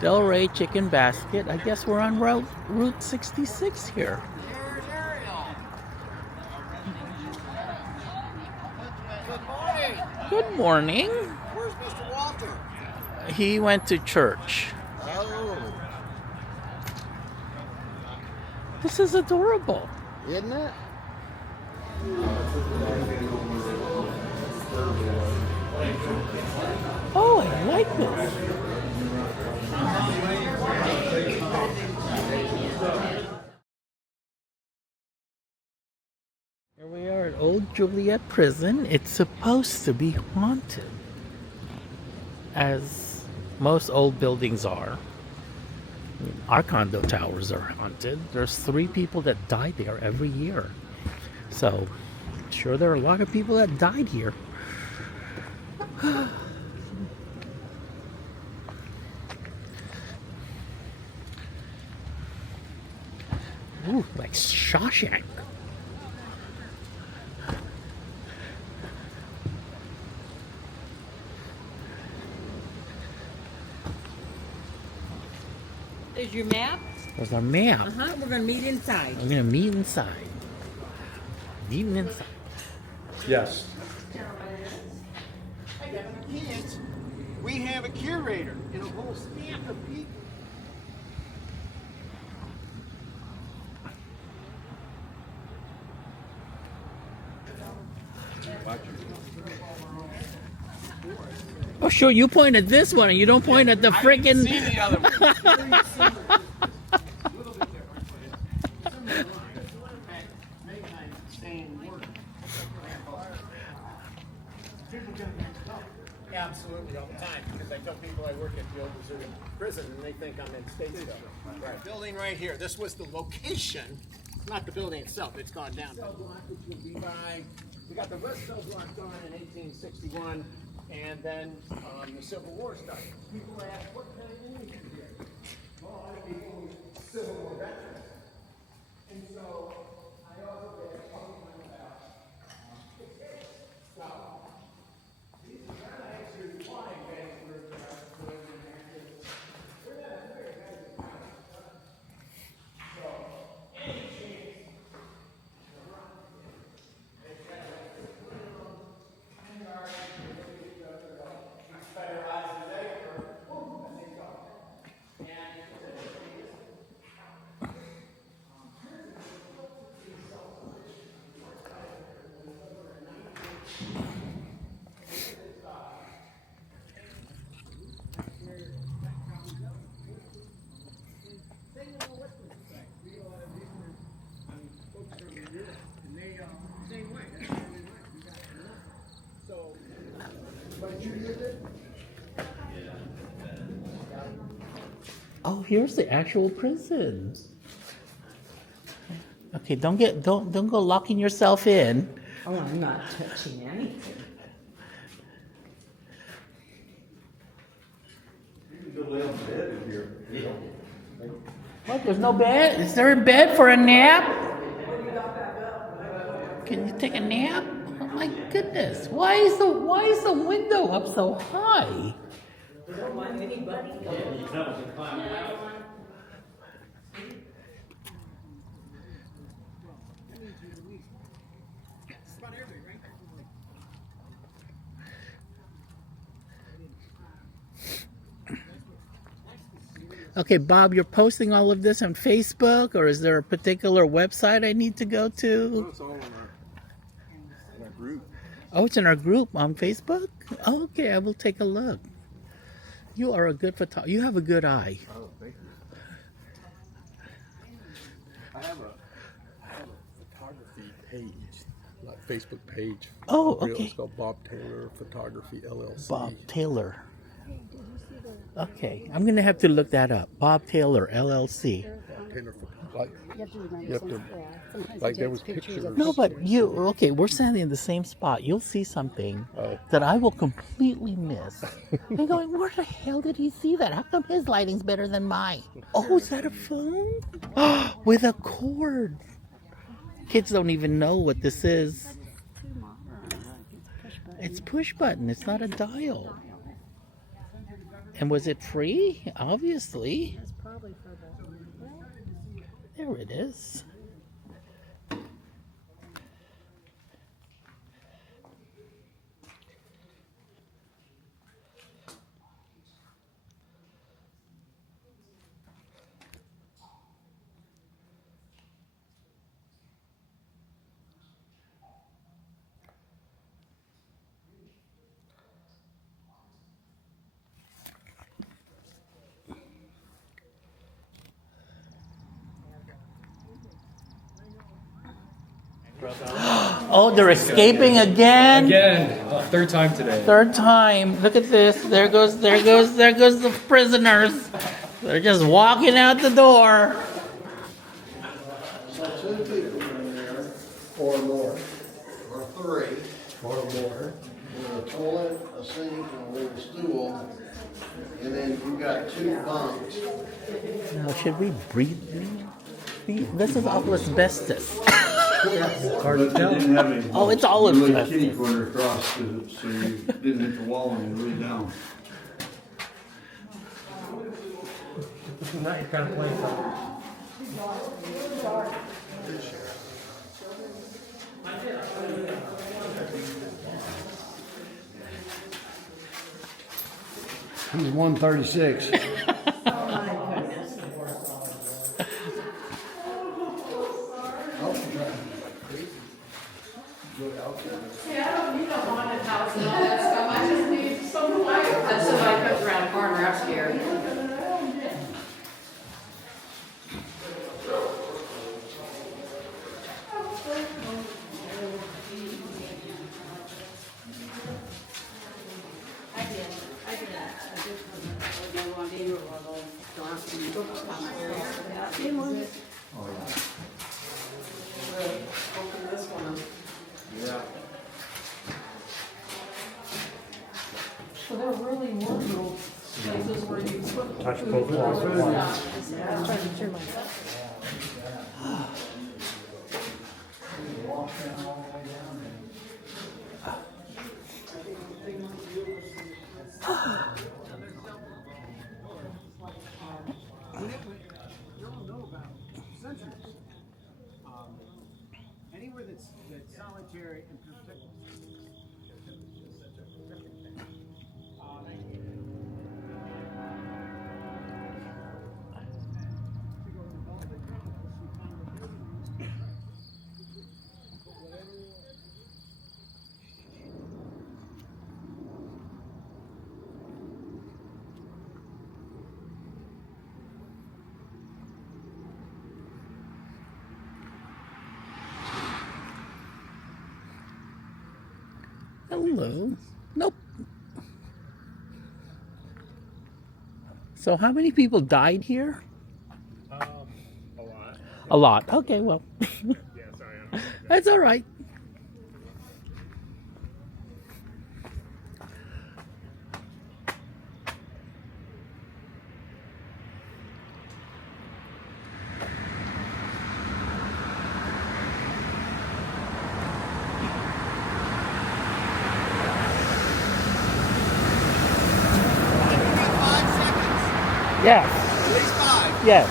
Delray Chicken Basket. I guess we're on Route 66 here. Good morning. Good morning. Where's Mr. Walter? He went to church. Oh, This is adorable. isn't it? Oh, I like this. Here we are at Old Joliet Prison. It's supposed to be haunted, as most old buildings are. Our condo towers are haunted. There's 3 people that die there every year. So, I'm sure there are a lot of people that died here. Ooh, like Shawshank. There's your map. There's our map. We're gonna meet inside. We're gonna meet inside. Meeting inside. Yes. Kids, we have a curator and a whole staff of people. Oh, sure, you point at this one and you don't point at the friggin'. See the other one. Absolutely, all the time, because I tell people I work at the old Missouri prison and they think I'm in state stuff. Right. Building right here, this was the location, not the building itself, it's gone down. Cell block, which will be by, we got the West Cell block gone in 1861, and then the Civil War started. People ask, what kind of Indian here? Well, I think people Civil War veterans. And so, I also get a talking about so, these are not actually flying bags we're going in active. We're not very good at so, any chance to run, they've got like this little 10 yards it's federalized today for, boom, and they go. And Oh, here's the actual prison. Okay, don't go locking yourself in. Oh, I'm not touching anything. What? There's no bed? Is there a bed for a nap? Can you take a nap? Oh my goodness! Why is the window up so high? We don't want anybody. Okay, Bob, you're posting all of this on Facebook, or is there a particular website I need to go to? It's all in our group. Oh, it's in our group on Facebook? Oh, okay, I will take a look. You are a good photographer. You have a good eye. Oh, thank you. I have a photography page, like Facebook page. Oh, okay. It's called Bob Taylor Photography LLC. Bob Taylor. Okay, I'm going to have to look that up. Bob Taylor, LLC. Bob Taylor, like, You have to remember you have to, sometimes like he there takes was pictures. No, but okay, we're standing in the same spot. You'll see something that I will completely miss. You're going, where the hell did he see that? How come his lighting's better than mine? Oh, is that a phone? With a cord. Kids don't even know what this is. It's push button. It's not a dial. And was it free? Obviously. That's probably for the. There it is. Oh, they're escaping again. Again, third time today. Third time. Look at this. There goes the prisoners. They're just walking out the door. So 2 people in there, or more, or 3, or more, with a toilet, a sink, and a little stool, and then you got 2 bunks. Now, should we breathe? This is all asbestos. But you didn't have any. Oh, it's all You laid asbestos. kitty corner across so you didn't hit the wall and you laid down. Now you're kind of playing something. He's 136. See, I don't need a haunted house and all that stuff, I just need some quiet. That's somebody comes around the corner, I'm scared. Open this one up. Yeah. So there really were no places where you put. Touch both walls at once. I'm trying to turn my. You'll know about centuries. Anywhere that's solitary and protected. Hello. Nope. So how many people died here? A lot. A lot. Okay, well. Yeah, sorry. That's all right. Yes. At least 5. Yes.